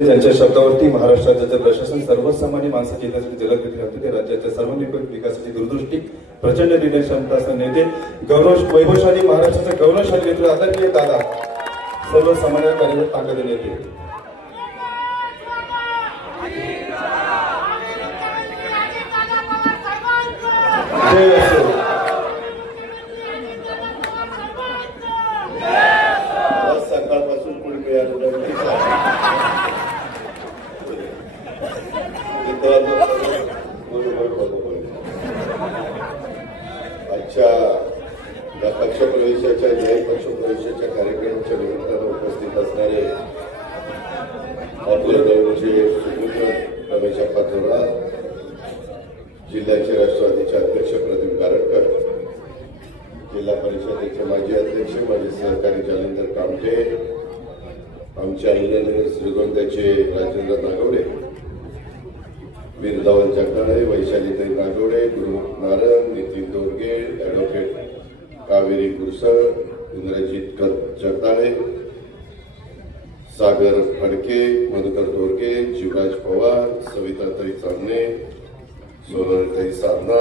त्यांच्या शब्दावरती महाराष्ट्राचे प्रशासन सर्वसामान्य माणसाची हितासाठी जलदगतीने होते ते राज्याच्या सर्वांगीण विकासाची दूरदृष्टी प्रचंड निर्णय क्षमता असणारे नेते वैभवशाली महाराष्ट्राचे गौरवशाली नेते आदरणीय दादा सर्वसामान्य कार्यरत ताकद नेते सकाळपासून कोणी आजच्या या पक्षप्रवेशाच्या न्यायिक पक्षप्रवेशाच्या कार्यक्रमाच्या निमित्तानं उपस्थित असणारे अतुलचे सुपुत्र रमेश अप्पा थोरात, जिल्ह्याचे राष्ट्रवादीचे अध्यक्ष प्रदीप गारटकर, जिल्हा परिषदेचे माजी अध्यक्ष माजी सहकारी जालिंदर कामटे, आमच्या इंजिनियर श्रीगोंद्याचे राजेंद्र नागवडे, वीरधावन जगदाळे, वैशालीताई नागवडे, गुरुमुख नारंग, नितीन दोरगे, ॲडव्होकेट कावेरी गुरसळ, इंद्रजित जगदाळे, सागर फडके, मधुकर दोरगे, शिवराज पवार, सविताताई चांदणे, सोनालीताई साधना,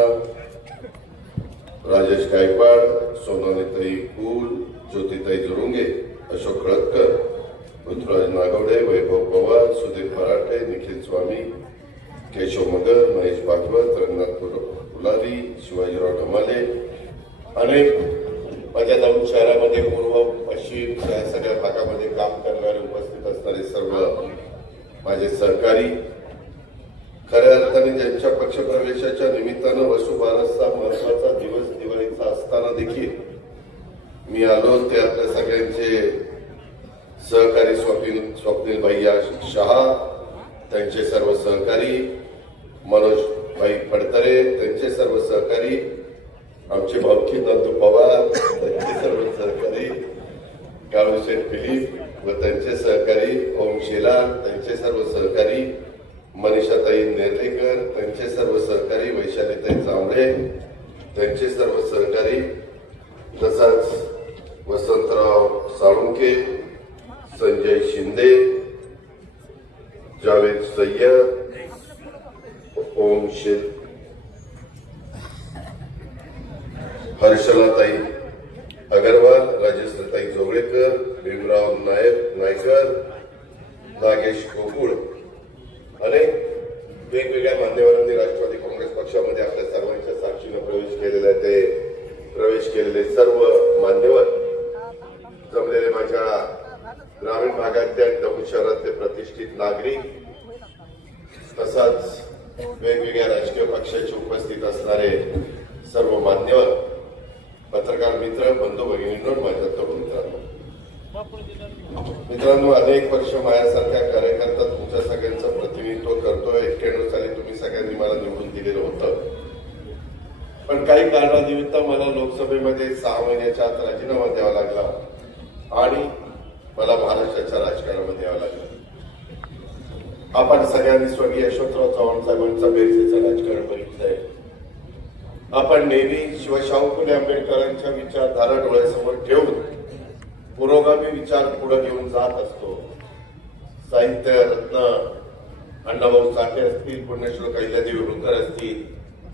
राजेश गायकवाड, सोनालीताई फूल, ज्योतिताई जुरुंगे, अशोक खळदकर, पृथ्वीराज नागवडे, वैभव पवार, सुधीर मराठे, निखिल स्वामी, केशव मगर, महेश भागवत, रंगनाथ फुलारी, शिवाजीराव ढमाले, अनेक माझ्या दौंड शहरामध्ये पूर्व पश्चिम या सगळ्या भागामध्ये काम करणारे उपस्थित असणारे सर्व माझे सहकारी, खऱ्या अर्थाने ज्यांच्या पक्षप्रवेशाच्या निमित्तानं वसुबारसचा महत्वाचा दिवस दिवाळीचा असताना देखील मी आलो ते आपल्या सगळ्यांचे सहकारी स्वप्नील भैया शहा, त्यांचे सर्व सहकारी मनोज भाई फडतरे, त्यांचे सर्व सहकारी आमचे भाऊकी नंदू पवार, त्यांचे सर्व सहकारी काळूशेठ फिलिप व त्यांचे सहकारी ओम शेलार, त्यांचे सर्व सहकारी मनीषाताई नेर्लेकर, त्यांचे सर्व सहकारी वैशालीताई जांभळे, त्यांचे सर्व सहकारी, तसंच वसंतराव साळुंके, संजय शिंदे, जावेद सय्यद, ओम शेख, हर्षलाताई अगरवाल, राजेश्वरताई जोगळेकर, भीमराव नायकर, नागेश गोकुळ, अनेक वेगवेगळ्या मान्यवरांनी राष्ट्रवादी काँग्रेस पक्षामध्ये आपल्या सर्वांच्या साक्षीनं प्रवेश केलेले सर्व मान्यवर जमलेले माझ्या ग्रामीण भागातल्या दौंड शहरातले प्रतिष्ठित नागरिक, तसाच वेगवेगळ्या राजकीय पक्षाचे उपस्थित असणारे सर्व मान्यवर, पत्रकार मित्र, बंधू भगिनींनो, माझ्या तरुण मित्रांनो, अनेक वर्ष माझ्यासारख्या कार्यकर्ता तुमच्या सगळ्यांचं प्रतिनिधित्व करतोय. 91 साली तुम्ही सगळ्यांनी मला निवडून दिलेलं होतं, पण काही कारणानिमित्त मला लोकसभेमध्ये 6 महिन्याच्या आत राजीनामा द्यावा लागला आणि मला महाराष्ट्राच्या राजकारणामध्ये यावं लागलं. आपण सगळ्यांनी स्वर्गीय यशवंतराव चव्हाण साहेबांचा बेरजेचं राजकारण बघितलंय. आपण नेहमी शिवशाहू फुले आंबेडकरांच्या विचारधारा डोळ्यासमोर ठेवून पुरोगामी विचार पुढे घेऊन जात असतो. साहित्य रत्न अण्णाभाऊ साठे असतील, पुण्यश्लोक अहिल्यादेवी होळकर असतील,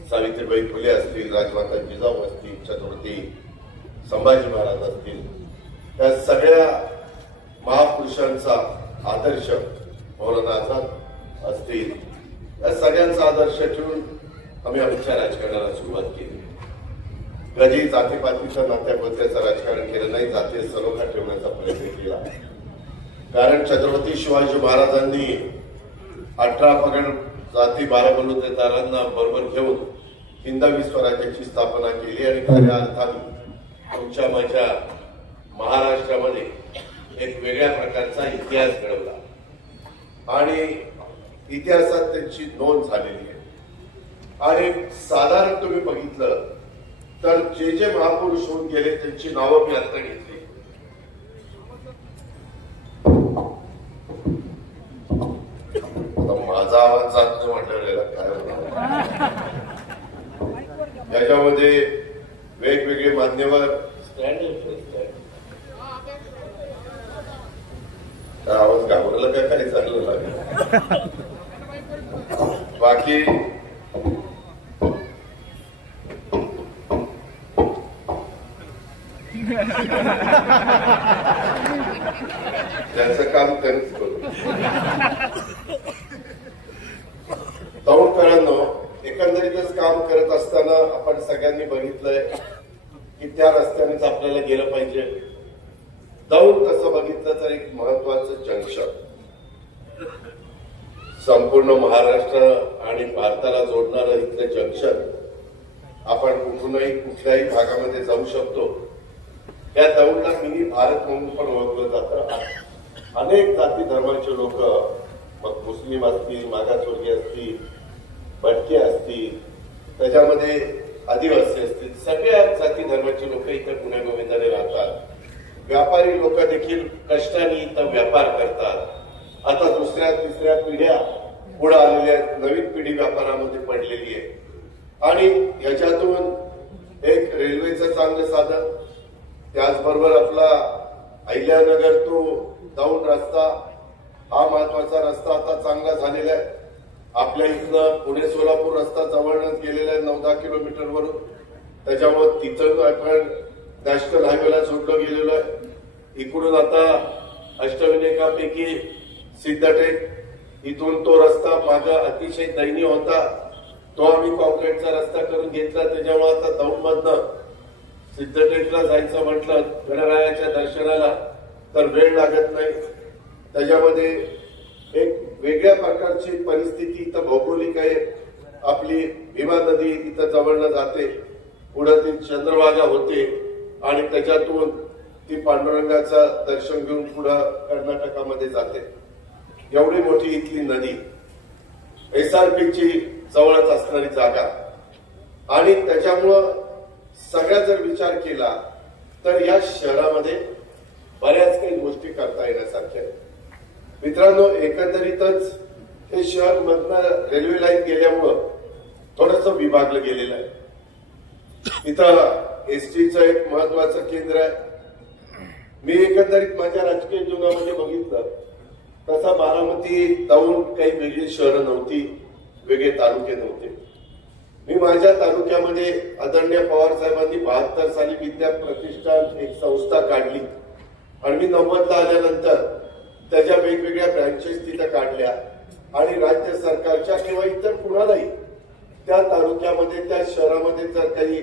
सावित्रीबाई फुले असतील, राजमाता जिजाऊ असतील, छत्रपती संभाजी महाराज असतील, त्या सगळ्या महापुरुषांचा आदर्श मौलाना आझाद असतील, या सगळ्यांचा आदर्श ठेवून आम्ही आमच्या राजकारणाला सुरुवात केली. कधी जातीपातीच्या नात्यापत्याचं राजकारण केलं नाही, जातीय सलोखा ठेवण्याचा प्रयत्न केला. कारण छत्रपती शिवाजी महाराजांनी 18 पगड जाती 12 बलुतेदारांना बरोबर घेऊन हिंदवी स्वराज्याची स्थापना केली आणि खऱ्या अर्थाने तुमच्या माझ्या महाराष्ट्रामध्ये एक वेगळ्या प्रकारचा इतिहास घडवला आणि इतिहासात त्यांची नोंद झालेली आहे. आणि साधारण तुम्ही बघितलं तर जे जे महापुरुष होऊन गेले त्यांची नावं मी आता घेतली. माझा आवाज जातो म्हटलेला काय होता. याच्यामध्ये वेगवेगळे मान्यवर आवाज घाबरला काय काय चाललं लागेल. बाकी त्याचं काम त्यांनीच करू. दौंडकरांनो, एकंदरीतच काम करत असताना आपण सगळ्यांनी बघितलंय की त्या रस्त्यानेच आपल्याला गेलं पाहिजे. दौंड तसं बघितलं तर एक महत्वाचं जंक्शन, संपूर्ण महाराष्ट्र आणि भारताला जोडणारं इथलं जंक्शन. आपण कुठूनही कुठल्याही भागामध्ये जाऊ शकतो. या दौंडला मिनी भारत म्हणून पण ओळखलं जातं. अनेक जाती धर्माचे लोक, मग मुस्लिम असतील, मागासवर्गीय असतील, भटके असतील, त्याच्यामध्ये आदिवासी असतील, सगळ्या जाती धर्माची लोक इथं गुण्यागोविंदाने राहतात. व्यापारी लोक देखील कष्टाने इथं व्यापार करतात. आता दुसऱ्या तिसऱ्या पिढ्या पुढे आलेल्या नवीन पिढी व्यापारामध्ये पडलेली आहे आणि याच्यातून एक रेल्वेचं चांगलं साधन, त्याचबरोबर आपला अहिल्यानगर तो दौंड रस्ता हा महत्वाचा रस्ता आता चांगला झालेला आहे. आपल्या इथनं पुणे सोलापूर रस्ता जवळच गेलेला आहे 9-10 किलोमीटरवरून. त्याच्यामुळे तिथं आपण नॅशनल हायवेला जोडलं गेलेलो आहे. इकडून आता अष्टविनायकापैकी सिद्धटेक, इथून तो रस्ता मागा अतिशय दयनीय होता, तो आम्ही कॉन्क्रीटचा रस्ता करून घेतला. त्याच्यामुळे आता दौंडमधनं सिद्धटेकला जायचं म्हटलं गणरायाच्या दर्शनाला तर वेळ लागत नाही. त्याच्यामध्ये एक वेगळ्या प्रकारची परिस्थिती इथं भौगोलिक आहे. आपली भीमा नदी इथं जवळनं जाते, पुढे ती चंद्रभागा होते आणि त्याच्यातून ती पांडुरंगाचं दर्शन घेऊन पुढं कर्नाटकामध्ये जाते. एवढी मोठी इथली नदी, एसआरपीची जवळच असणारी जागा आणि त्याच्यामुळं सगळा जर विचार केला तर या शहरामध्ये बऱ्याच काही गोष्टी करता येण्यासारख्या आहेत. मित्रांनो, एकंदरीतच हे शहर मधनं रेल्वे लाईन गेल्यामुळं थोडंसं विभागलं गेलेलं आहे. इथं एसटीचं एक महत्वाचं केंद्र आहे. मी एकंदरीत माझ्या राजकीय जीवनामध्ये बघितलं तसा बारामती दौंड काही वेगळी शहरं नव्हती, वेगळे तालुके नव्हते. मी माझ्या तालुक्यामध्ये आदरणीय पवार साहेबांनी 72 साली विद्या प्रतिष्ठान एक संस्था काढली आणि मी 90ला आल्यानंतर त्याच्या वेगवेगळ्या ब्रँचेस तिथं काढल्या आणि राज्य सरकारच्या किंवा इतर कुणालाही त्या तालुक्यामध्ये त्या शहरामध्ये जर काही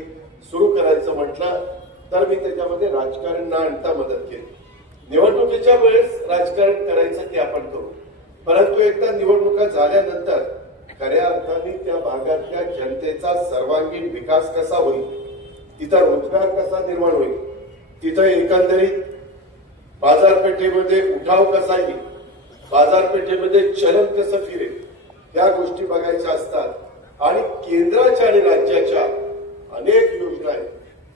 सुरू करायचं म्हटलं तर मी त्याच्यामध्ये राजकारण न आणता मदत केली. निवडणुकीच्या वेळेस राजकारण करायचं ते आपण करू, परंतु एकदा निवडणुका झाल्यानंतर खऱ्या अर्थाने त्या भागातल्या जनतेचा सर्वांगीण विकास कसा होईल, तिथं रोजगार कसा निर्माण होईल, तिथं एकंदरीत बाजारपेठेमध्ये उठाव कसा येईल, बाजारपेठेमध्ये चलन कसं फिरेल, या गोष्टी बघायच्या असतात. आणि केंद्राच्या आणि राज्याच्या अनेक योजना आहेत.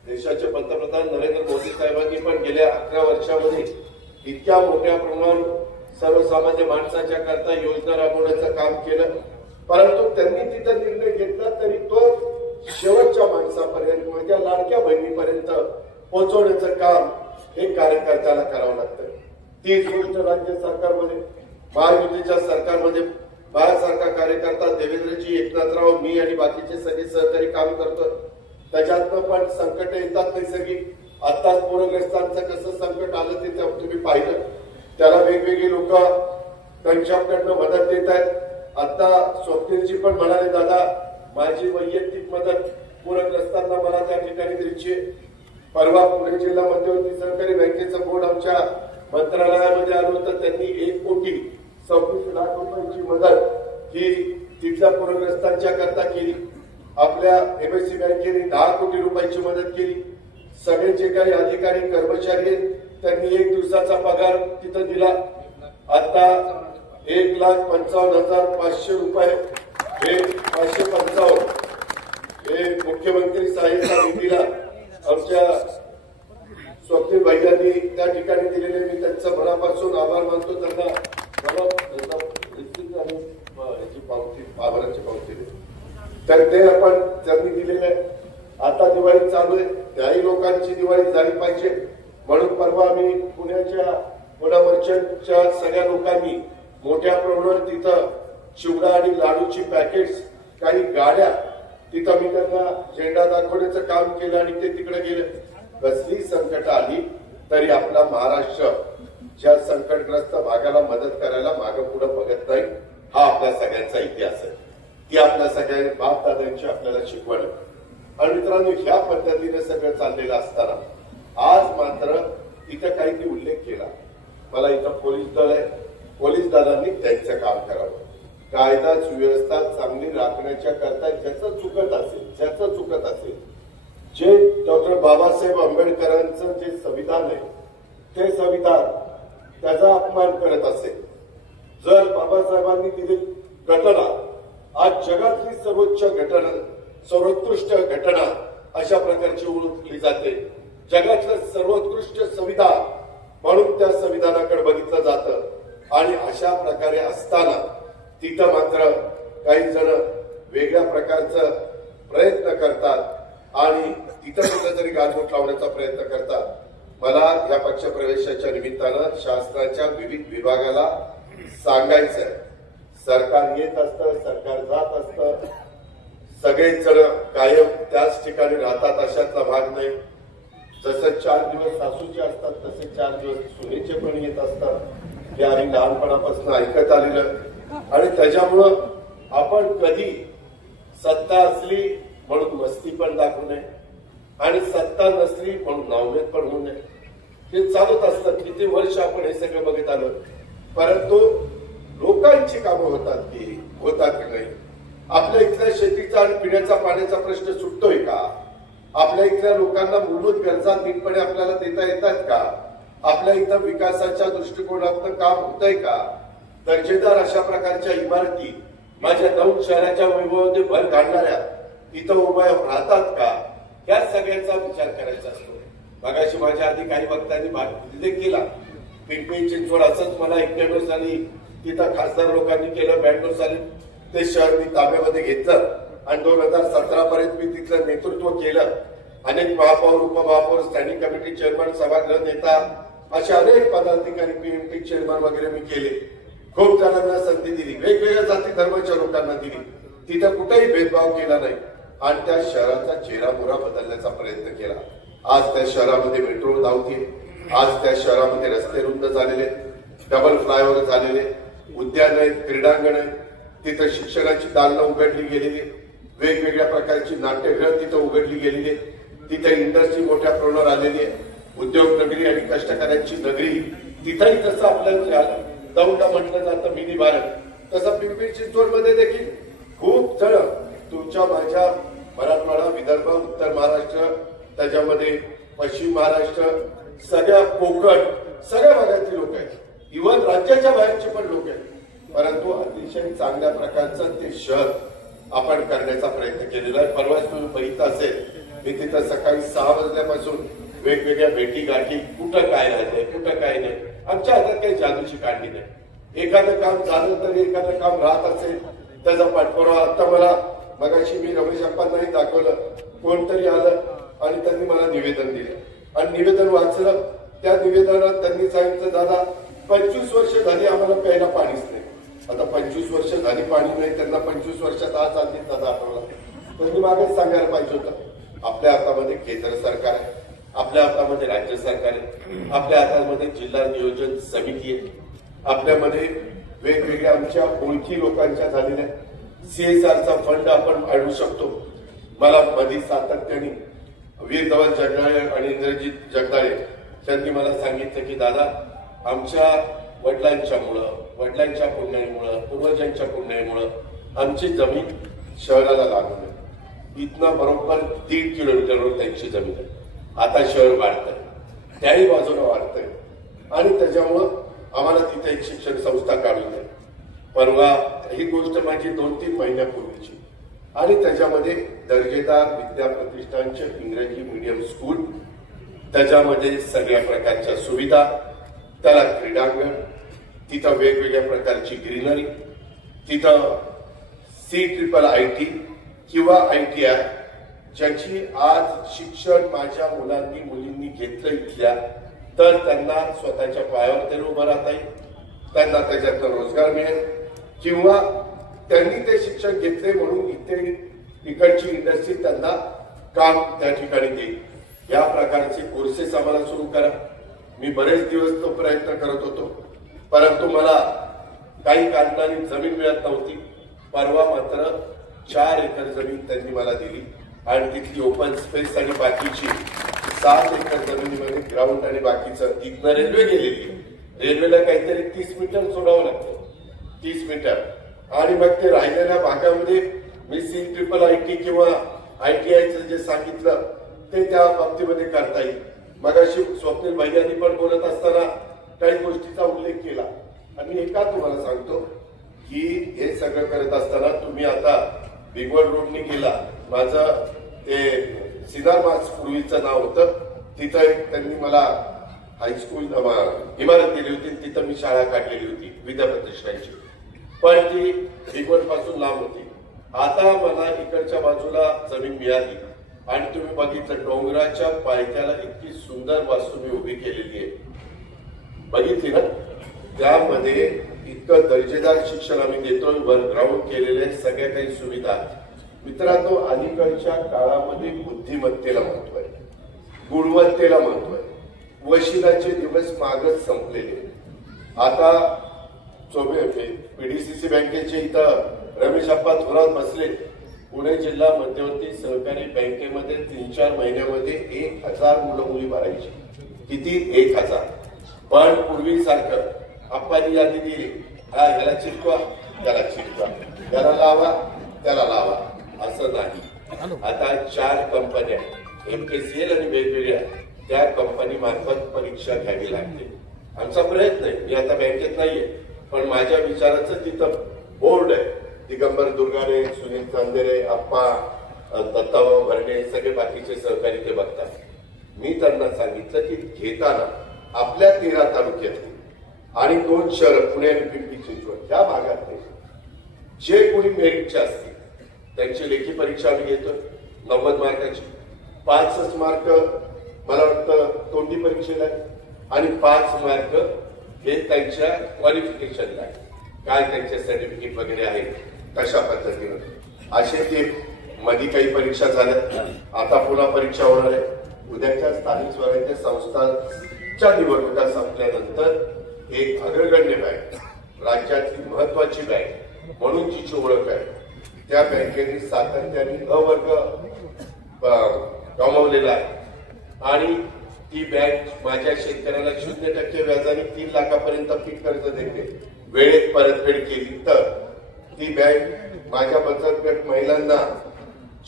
देशाचे पंतप्रधान नरेंद्र मोदी साहेबांनी पण गेल्या 11 वर्षामध्ये इतक्या मोठ्या प्रमाणावर सर्वसामान्य माणसाच्या करता योजना राबवण्याचं काम केलं, परंतु त्यांनी तिथं निर्णय घेतला तरी तो शेवटच्या माणसापर्यंत, माझ्या लाडक्या बहिणीपर्यंत पोहोचवण्याचं काम हे कार्यकर्त्याला करावं लागतं. तीच गोष्ट राज्य सरकारमध्ये, महायुतीच्या सरकारमध्ये माझ्यासारखा कार्यकर्ता देवेंद्रजी, एकनाथराव, मी आणि बाकीचे सगळे सहकारी काम करतो. त्याच्यातनं पण संकट येतात नैसर्गिक. आताच पूरग्रस्तांचं कसं संकट आलं ते तुम्ही पाहिलं. त्याला वेगवेगळी लोक त्यांच्याकडनं मदत देत आहेत. आता स्वप्नीलजी पण म्हणाले, दादा माझी वैयक्तिक मदत पूरग्रस्तांना मला त्या ठिकाणी द्यायची. परवा पुणे जिल्हा मध्यवर्ती सहकारी बँकेचं बोर्ड आमच्या मंत्रालयामध्ये आलं होतं. त्यांनी 1,26,00,000 रुपयांची मदत ही तिथल्या पूरग्रस्तांच्या करता केली. आपल्या एमएससी बँकेने 10 कोटी रुपयाची मदत केली. सगळे जे काही अधिकारी कर्मचारी आहेत त्यांनी 1 दिवसाचा पगार तिथं दिला. आता 1,55,500 रुपये हे 555 हे मुख्यमंत्री सहाय्यता निधीला आमच्या स्वप्नील भाईंनी त्या ठिकाणी दिलेले. मी त्यांचा मनापासून आभार मानतो. त्यांना आभाराची पावती तर ते आपण त्यांनी दिलेले आहे. आता दिवाळी चालू आहे, त्याही लोकांची दिवाळी झाली पाहिजे म्हणून परवा आम्ही पुण्याच्या पुणा मर्चंटच्या सगळ्या लोकांनी मोठ्या प्रमाणावर तिथं चिवडा आणि लाडूची पॅकेट्स, काही गाड्या, तिथं मी त्यांना झेंडा दाखवण्याचं काम केलं आणि ते तिकडे गेले. कसली संकट आली तरी आपला महाराष्ट्र ज्या संकटग्रस्त भागाला मदत करायला मागं पुढे बघत नाही. हा आपल्या सगळ्यांचा इतिहास आहे. ती आपल्या सगळ्या बापदादांची आपल्याला शिकवण आहे. आणि मित्रांनो, ह्या पद्धतीने सगळं चाललेलं असताना आज मात्र इथं काही उल्लेख केला. मला इथं पोलीस दल आहे, पोलीस दलांनी त्यांचं काम करावं. कायदा सुव्यवस्था चांगली राखण्याच्या करता ज्याचं चुकत असेल, जे डॉक्टर बाबासाहेब आंबेडकरांचं जे संविधान आहे ते संविधान त्याचा अपमान करत असेल, जर बाबासाहेबांनी दिली घटना आज जगातली सर्वोत्कृष्ट घटना अशा प्रकारची ओळखली जाते, जगातलं सर्वोत्कृष्ट संविधान म्हणून त्या संविधानाकडे बघितलं जातं. आणि अशा प्रकारे असताना तिथं मात्र काही जण वेगळ्या प्रकारचा प्रयत्न करतात आणि तिथं कुठेतरी गालबोट लावण्याचा प्रयत्न करतात. मला या पक्षप्रवेशाच्या निमित्तानं शासनाच्या विविध विभागाला सांगायचंय, सरकार येत असतं, सरकार जात असतं, सगळेच जण कायम त्याच ठिकाणी राहतात अशातला भाग नाही. जसं 4 दिवस सासूचे असतात तसे 4 दिवस सुनेचे पण येत असतात. हे आम्ही लहानपणापासून ऐकत आलेलं. आणि त्याच्यामुळं आपण कधी सत्ता असली म्हणून मस्ती पण दाखवू नये आणि सत्ता नसली म्हणून नावमेद पण होऊ नये. हे चालत असतं. किती वर्ष आपण हे सगळं बघत आलो. परंतु लोकांची कामं होतात की नाही? आपल्या इथल्या शेतीचा आणि पिण्याचा पाण्याचा प्रश्न सुटतोय का? आपल्या इथल्या लोकांना मूलभूत गरजा नीटपणे आपल्याला देता येतात का? आपल्या इथं विकासाच्या दृष्टिकोनातून काम होतंय का? दर्जेदार अशा प्रकारच्या इमारती माझ्या 9 शहराच्या वैभवामध्ये भर घालणाऱ्या इथं उभ्या राहतात का? या सगळ्यांचा विचार करायचा असतो. मगाशी माझ्या आधी काही वक्त्यांनी उल्लेख केला, पिंपरी चिंचवड असंच मला 91 साली तिथं खासदार लोकांनी केलं, 92 साली ते शहर मी ताब्यामध्ये घेतलं आणि 2017 पर्यंत मी तिथलं नेतृत्व केलं. अनेक महापौर, उपमहापौर, स्टँडिंग कमिटी चेअरमन, सभागृह नेता अशा अनेक पदाधिकारी, पीएमपी चेअरमन वगैरे मी केले. खूप जणांना संधी दिली, वेगवेगळ्या जाती धर्माच्या लोकांना दिली. तिथं कुठेही भेदभाव केला नाही आणि त्या शहराचा चेहरामोहरा बदलण्याचा प्रयत्न केला. आज त्या शहरामध्ये मेट्रो धावते, आज त्या शहरामध्ये रस्ते रुंद झालेले, डबल फ्लायओव्हर झालेले, उद्यान आहेत, क्रीडांगण आहे, तिथं शिक्षणाची दालनं उघडली गेलेली, वेगवेगळ्या प्रकारची नाट्यगृह तिथं उघडली गेलेली, तिथे इंडस्ट्री मोठ्या प्रमाणावर आलेली आहे, उद्योग नगरी आणि कष्टकऱ्यांची नगरी. तिथंही तसं आपल्याला दौंड म्हटलं जातं, मिनी भारत, तसं पिंपरी चिंचवडमध्ये देखील खूप जण तुमच्या माझ्या मराठवाडा, विदर्भ, उत्तर महाराष्ट्र, त्याच्यामध्ये पश्चिम महाराष्ट्र, सगळ्या कोकण, सगळ्या भागातली लोक आहेत, इव्हन राज्याच्या बाहेरचे पण लोक आहेत. परंतु अतिशय चांगल्या प्रकारचं ते शहर आपण करण्याचा प्रयत्न केलेला आहे. परवाच तुम्ही बघितलं असेल, मी तिथं सकाळी 6 वाजल्यापासून वेगवेगळ्या भेटी गाठी, कुठं काय राहतंय, कुठं काय नाही. आमच्या हातात काही जादूची काढली नाही. एखादं काम झालं तरी एखादं काम राहत असेल त्याचा पाठपुरावा. आता मला मगाशी मी रमेश अप्पांनाही दाखवलं, कोणतरी आलं आणि त्यांनी मला निवेदन दिलं आणि निवेदन वाचलं. त्या निवेदनात त्यांनी सांगितलं, दादा 25 वर्ष झाली आम्हाला प्यायला पाणीच नाही. आता 25 वर्ष झाली पाणी नाही, त्यांना 25 वर्षात आज आधी दादा आठवला. त्यांनी मागेच सांगायला पाहिजे होतं. आपल्या हातामध्ये केंद्र सरकार आहे, आपल्या हातामध्ये राज्य सरकार आहे, आपल्या हातामध्ये जिल्हा नियोजन समिती आहे, आपल्यामध्ये वेगवेगळ्या आमच्या ओळखी लोकांच्या झालेल्या CSRचा फंड आपण वाढवू शकतो. मला मध्ये सातत्याने वीर धवन जगदाळे आणि इंद्रजित जगदाळे त्यांनी मला सांगितलं की दादा, आमच्या वडिलांच्या पुण्याईमुळं, पूर्वजांच्या पुण्याईमुळं आमची जमीन शहराला लागू आहे. इथनं बरोबर 1.5 किलोमीटरवर त्यांची जमीन आहे. आता शहर वाढतंय, त्याही बाजूला वाढतंय आणि त्याच्यामुळं आम्हाला तिथे एक शिक्षण संस्था काढून आहे. परवा ही गोष्ट माझी 2-3 महिन्यापूर्वीची. आणि त्याच्यामध्ये दर्जेदार विद्या प्रतिष्ठानचे इंग्रजी मीडियम स्कूल, त्याच्यामध्ये सगळ्या प्रकारच्या सुविधा, त्याला क्रीडांगण, तिथं वेगवेगळ्या प्रकारची ग्रीनरी, तिथं CIIT किंवा ITI ज्याची आज शिक्षण माझ्या मुलांनी मुलींनी घेतलं इथल्या, तर त्यांना स्वतःच्या पायावर तरी उभं राहता येईल, त्यांना त्याच्यातून रोजगार मिळेल किंवा त्यांनी ते शिक्षण घेतले म्हणून इकडची इंडस्ट्री त्यांना काम त्या ठिकाणी देईल. या प्रकारचे कोर्सेस आम्हाला सुरू करा. मी बरेच दिवस तो प्रयत्न करत होतो, परंतु मला काही कारणाने जमीन मिळत नव्हती. परवा मात्र 4 एकर जमीन त्यांनी मला दिली आणि तिथली ओपन स्पेस आणि बाकीची 7 एकर जमिनीमध्ये ग्राउंड आणि बाकीचं तिथनं रेल्वे गेलेली. रेल्वेला काहीतरी 30 मीटर सोडावं लागतं, 30 मीटर. आणि मग ते राहिलेल्या भागामध्ये मी C-IIT किंवा ITIचं जे सांगितलं ते त्या बाबतीमध्ये करता येईल. मगाशी स्वप्नील भैयांनी पण बोलत असताना काही गोष्टीचा उल्लेख केला आणि मी एका तुम्हाला सांगतो की हे सगळं करत असताना तुम्ही आता बिगवड रोडनी गेला. माझं ते सिद्धार्थ मार्क्स पूर्वीचं नाव होतं, तिथं एक त्यांनी मला हायस्कूल इमारत दिली होती, तिथं मी शाळा काढलेली होती विद्याप्रतिष्ठानची, पण ती बिगवड पासून लांब होती. आता मला इकडच्या बाजूला जमीन मिळाली आणि तुम्ही बघितलं डोंगराच्या पायथ्याला इतकी सुंदर वास्तू मी उभी केलेली आहे, बघितली ना. त्यामध्ये इतकं दर्जेदार शिक्षण आम्ही देतोय, वर ग्राउंड केलेले सगळ्या काही सुविधा. मित्रांनो, अलीकडच्या काळामध्ये बुद्धिमत्तेला महत्व आहे, गुणवत्तेला महत्व आहे. वशिलाचे दिवस मागच संपलेले. आता PDCC बँकेचे इथं रमेश अप्पा थोरात बसले. पुणे जिल्हा मध्यवर्ती सहकारी बँकेमध्ये 3-4 महिन्यामध्ये 1000 मुलं मुली भरायची. किती? 1000. पण पूर्वीसारखं अप्पानी यादी दिली, हा ह्याला चिटकवा, त्याला चिटकवा, त्याला लावा, त्याला लावा, असं नाही. आता 4 कंपन्या MKCL आणि वेगवेगळ्या त्या कंपनी मार्फत परीक्षा घ्यावी लागते. आमचा प्रयत्न आहे. मी आता बँकेत नाहीये, पण माझ्या विचाराचं तिथं बोर्ड आहे. दिगंबर दुर्गाडे, सुनील चांदेरे, अप्पा, दत्ताभाऊ भरणे, सगळे बाकीचे सहकारी ते बघतात. मी त्यांना सांगितलं की घेताना आपल्या 13 तालुक्यातली आणि 2 शहर पुणे आणि पिंपरी चिंचवड त्या भागातले जे कोणी मेरिटचे असतील त्यांची लेखी परीक्षा आम्ही घेतोय 90 मार्काची. 5 मार्क मला वाटतं तोंडी परीक्षेला आणि 5 मार्क हे त्यांच्या क्वालिफिकेशनला आहे. काय त्यांचे सर्टिफिकेट वगैरे आहे कशा पद्धतीनं. असे ते मध्ये काही परीक्षा झाल्या, आता पुन्हा परीक्षा होणार आहे. उद्याच्या स्थानिक स्वराज्य संस्थांच्या निवडणुका संपल्यानंतर एक अग्रगण्य बँक, राज्यातली महत्वाची बँक म्हणून जिची ओळख आहे, त्या बँकेने सातत्याने अवर्ग गमावलेला आहे. आणि ती बँक माझ्या शेतकऱ्याला 0% व्याजाने 3 लाखापर्यंत पीक कर्ज देते. वेळेत परतफेड केली तर ती बँक माझ्या बचत गट महिलांना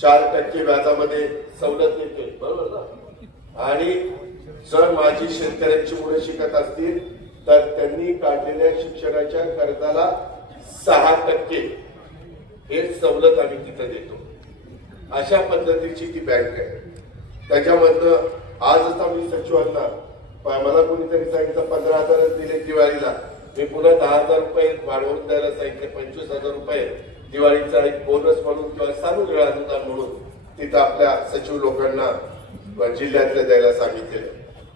4% व्याजामध्ये सवलत देते, बरोबर ना. आणि जर माझी शेतकऱ्यांची मुलं शिकत असतील तर त्यांनी काढलेल्या शिक्षणाच्या कर्जाला 6% हे सवलत आम्ही तिथं देतो. अशा पद्धतीची ती बँक आहे. त्याच्यामधनं आजच आम्ही सचिवांना मला कोणीतरी सांगितलं 15,000 दिले दिवाळीला, मी पुन्हा 10,000 रुपये वाढवून द्यायला सांगितले. 25,000 रुपये दिवाळीचा एक बोनस म्हणून किंवा सानुग्रह अनुदान म्हणून तिथं आपल्या सचिव लोकांना जिल्ह्यातल्या द्यायला सांगितलेलं.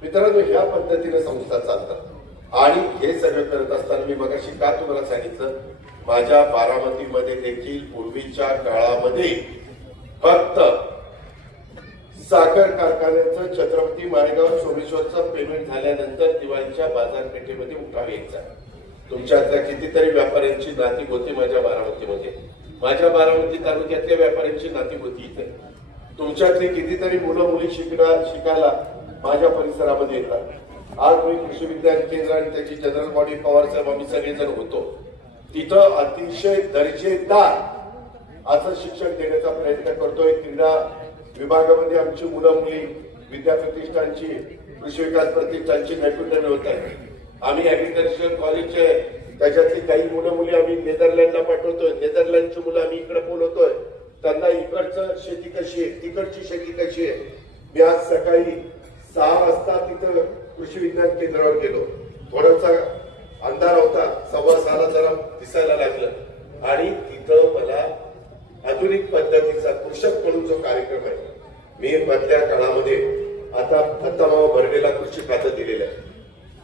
मित्रांनो, ह्या पद्धतीने संस्था चालतात. आणि हे सगळं करत असताना मी मगाशी का तुम्हाला सांगितलं, माझ्या बारामतीमध्ये देखील पूर्वीच्या काळामध्ये फक्त साखर कारखान्याचं छत्रपती माळेगाव सोमेश्वरचं पेमेंट झाल्यानंतर दिवाळीच्या बाजारपेठेमध्ये उठाव यायचा. तुमच्यातल्या कितीतरी व्यापाऱ्यांची नाती होती माझ्या बारामतीमध्ये. माझ्या बारामती तालुक्यातल्या व्यापाऱ्यांची नाती होती इथे. तुमच्यातली कितीतरी मुलं मुली शिकायला माझ्या परिसरामध्ये येतात. आज मी कृषी विज्ञान केंद्र आणि त्याची जनरल बॉडी पवार साहेब आम्ही सगळेजण होतो. तिथं अतिशय दर्जेदार असं शिक्षण देण्याचा प्रयत्न करतोय. क्रीडा विभागामध्ये आमची मुलं मुली विद्याप्रतिष्ठानची, कृषी विकास प्रतिष्ठानची नैपुण्य मिळवत आहे. आम्ही ऍग्रिकल्चर कॉलेजचे त्याच्यातली काही मुलं मुली आम्ही नेदरलँडला पाठवतोय. नेदरलँडची मुलं आम्ही इकडे बोलवतोय. त्यांना इकडचं शेती कशी आहे, तिकडची शेती कशी आहे. मी आज सकाळी 6 वाजता तिथं कृषी विज्ञान केंद्रावर गेलो. थोडासा अंधार होता, 6:15 जरा दिसायला लागलं आणि तिथं मला आधुनिक पद्धतीचा कृषक म्हणून जो कार्यक्रम आहे, मी मधल्या काळामध्ये आता दत्ताभाऊ भरडेला कृषी खातं दिलेलं आहे.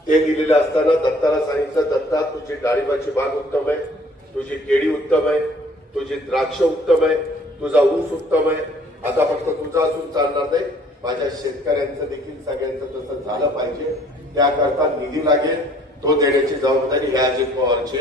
ते दिलेलं असताना दत्ताला सांगितलं, दत्ता तुझी डाळिंबाची बाग उत्तम आहे, तुझी केळी उत्तम आहे, तुझी द्राक्ष उत्तम आहे, तुझा ऊस उत्तम आहे. आता फक्त तुझा असून चालणार नाही, माझ्या शेतकऱ्यांचं देखील सगळ्यांचं तसं झालं पाहिजे. त्याकरता निधी लागेल, तो देण्याची जबाबदारी ह्या अजित पवारची.